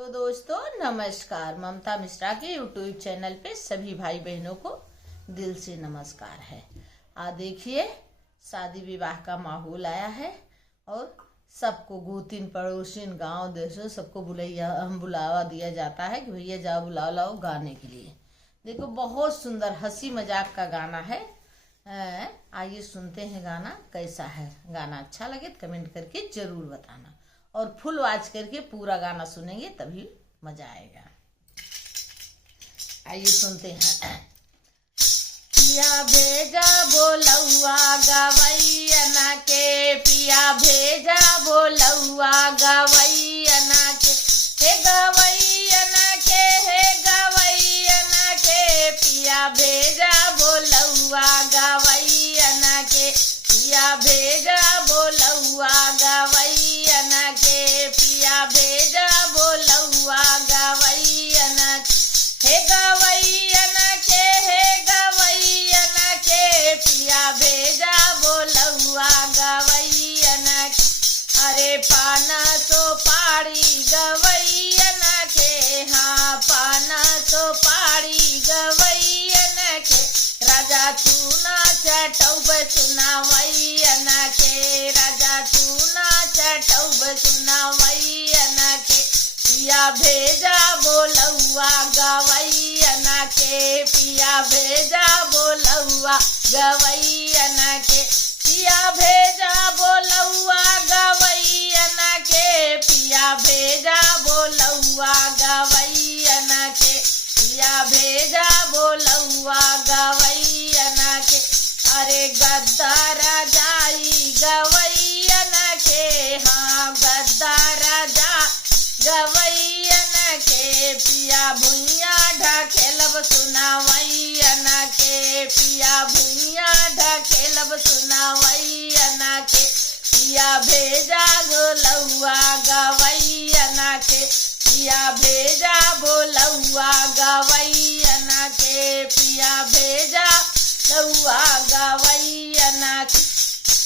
Hello दोस्तों, नमस्कार। ममता मिश्रा के यूट्यूब चैनल पे सभी भाई बहनों को दिल से नमस्कार है। देखिए, शादी विवाह का माहौल आया है और सबको गोतिन पड़ोसिन गांव देशों सबको बुलावा दिया जाता है कि भैया जाओ बुलाओ लाओ गाने के लिए। देखो, बहुत सुंदर हंसी मजाक का गाना है। आइए सुनते हैं गाना कैसा है। गाना अच्छा लगे तो कमेंट करके जरूर बताना और फुल वॉच करके पूरा गाना सुनेंगे तभी मजा आएगा। आइए सुनते हैं। पिया भेजा बोलौआ गवैया के, पिया भेजा बोलौआ गवैया के, हे गवैया के, हे गवैया के, पिया भेजा बोलौआ गवैया के, पिया भेजा बोलौआ गवैया के, पिया भेजा बोलौआ गवैया के, हे गवैया के, हे गवैया के, पिया भेजा बोलौआ गवैया के। अरे पाना सो पाड़ी गवैया के, हाँ पाना सो पाड़ी गवैया के, राजा चूना चटौब सुनावैया के, राजा चूना चटौब सुनावैया के, पिया भेजा बोलौआ गवैया के, पिया भेजा बोलौआ गवैया के, पिया भेजा बोलौआ गवैया के, पिया भेजा बोलौआ गवैया के, पिया भेजा बोलौआ गवैया के। अरे गद्दार जाई गवैया के, हाँ गद्दार जा गवैया के, पिया भुइया ढकेलब सुनावैया के, पिया भुइया ढकेलब सुनावैया के, पिया भेजा बोलौआ गवैया के, पिया भेजा बोलौआ गवैया के, पिया भेजा लौआ गवैया के।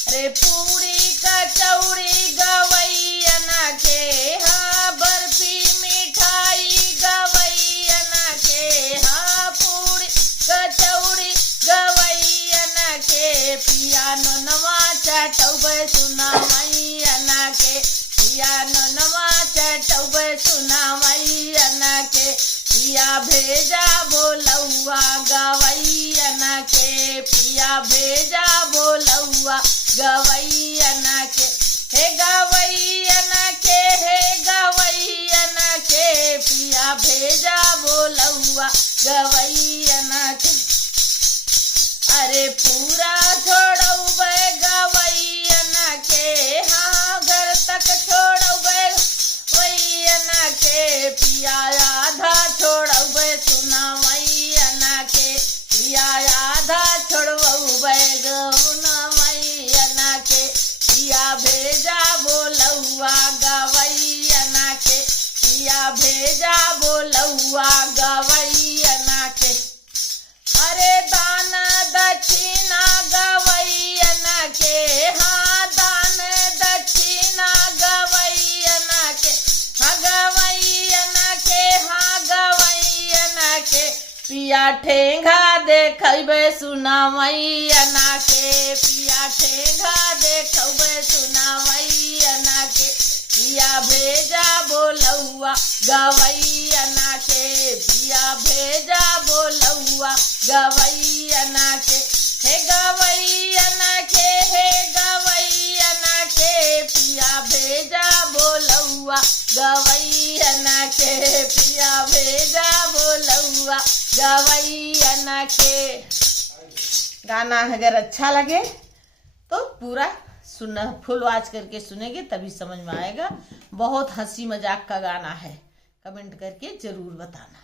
अरे पूरी कचौड़ी गवैया के, हाँ बर्फी मिठाई गवैया के, हाँ पूरी कचौड़ी गवैया के, पिया नोनवा चटौब सुनावैया के, पिया नोनवा चटौब सुनावैया के, पिया भेजा बोलौआ गवैया के, पिया भेजा बोलौआ गवैया के, हे गवैया के, हे गवैया के, पिया भेजा बोलौआ गवैया के। अरे पूरा छोड़ौब गवैया के, हाँ घर तक छोड़ौब गवैया के, पिया आधा छोड़ौब सुनावैया के, पिया आधा छोड़ौब गवैया के, पिया भेजा बोलौआ गवैया के, पिया भेजा बोलौआ गवैया के। अरे दान दक्षिणा गवैया के, हाँ दान दक्षिणा गवैया के, हाँ गवैया के, हाँ गवैया के, पिया ठेंगा देखबे सुनावैया के, पिया ठेंगा देखबे सुनावैया के, पिया भेजा बोलौआ गवैया के, पिया भेजा बोलौआ गवैया के, हे गवैया के, हे गवैया के, पिया भेजा बोलौआ गवैया के, पिया भेजा बोलौआ गवैया के। गाना अगर अच्छा लगे तो पूरा सुनना, फुल वॉच करके सुनेंगे तभी समझ में आएगा। बहुत हंसी मजाक का गाना है, कमेंट करके जरूर बताना।